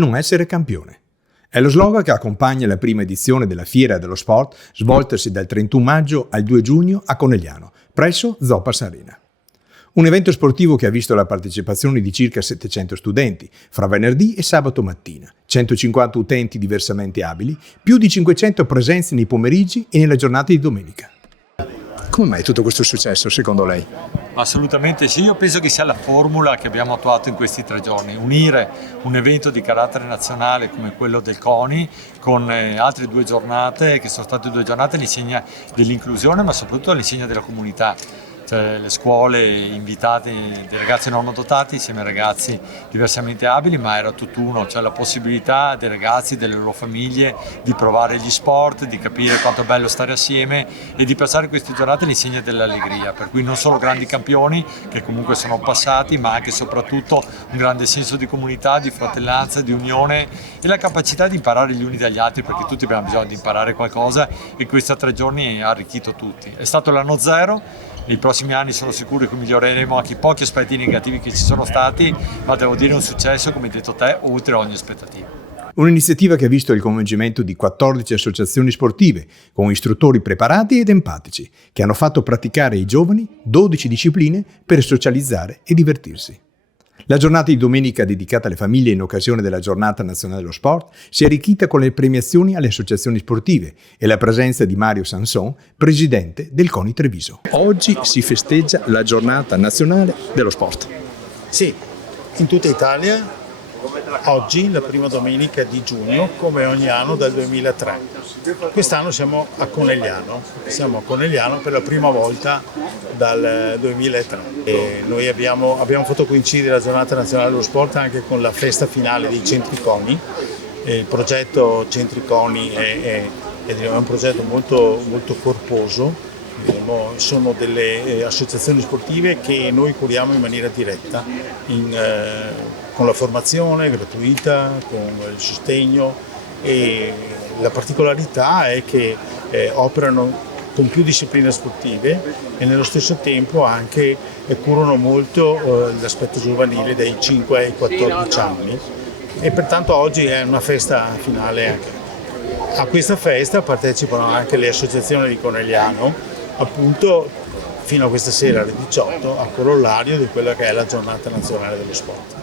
non essere campione. È lo slogan che accompagna la prima edizione della Fiera dello Sport, svoltasi dal 31 maggio al 2 giugno a Conegliano, presso Zopas Arena. Un evento sportivo che ha visto la partecipazione di circa 700 studenti, fra venerdì e sabato mattina, 150 utenti diversamente abili, più di 500 presenze nei pomeriggi e nella giornata di domenica. Come mai tutto questo successo, secondo lei? Assolutamente sì, io penso che sia la formula che abbiamo attuato in questi 3 giorni, unire un evento di carattere nazionale come quello del CONI con altre 2 giornate che sono state 2 giornate all'insegna dell'inclusione ma soprattutto all'insegna della comunità. Cioè, le scuole invitate dei ragazzi normodotati insieme ai ragazzi diversamente abili, ma era tutt'uno, cioè la possibilità dei ragazzi e delle loro famiglie di provare gli sport, di capire quanto è bello stare assieme e di passare queste giornate all'insegna dell'allegria, per cui non solo grandi campioni che comunque sono passati, ma anche e soprattutto un grande senso di comunità, di fratellanza, di unione e la capacità di imparare gli uni dagli altri, perché tutti abbiamo bisogno di imparare qualcosa e questi 3 giorni ha arricchito tutti. È stato l'anno zero. Nei prossimi anni sono sicuro che miglioreremo anche i pochi aspetti negativi che ci sono stati, ma devo dire un successo, come hai detto te, oltre ogni aspettativa. Un'iniziativa che ha visto il coinvolgimento di 14 associazioni sportive, con istruttori preparati ed empatici, che hanno fatto praticare ai giovani 12 discipline per socializzare e divertirsi. La giornata di domenica dedicata alle famiglie in occasione della Giornata Nazionale dello Sport si è arricchita con le premiazioni alle associazioni sportive e la presenza di Mario Sanson, presidente del CONI Treviso. Oggi si festeggia la Giornata Nazionale dello Sport. Sì, in tutta Italia, oggi, la prima domenica di giugno, come ogni anno dal 2003. Quest'anno siamo a Conegliano per la prima volta dal 2003. E noi abbiamo fatto coincidere la Giornata Nazionale dello Sport anche con la festa finale dei Centri CONI. Il progetto Centri CONI è un progetto molto, molto corposo. Sono delle associazioni sportive che noi curiamo in maniera diretta, con la formazione gratuita, con il sostegno, e la particolarità è che operano con più discipline sportive e nello stesso tempo anche curano molto l'aspetto giovanile dai 5 ai 14 anni e pertanto oggi è una festa finale anche. A questa festa partecipano anche le associazioni di Conegliano, appunto fino a questa sera alle 18 al corollario di quella che è la Giornata Nazionale dello Sport.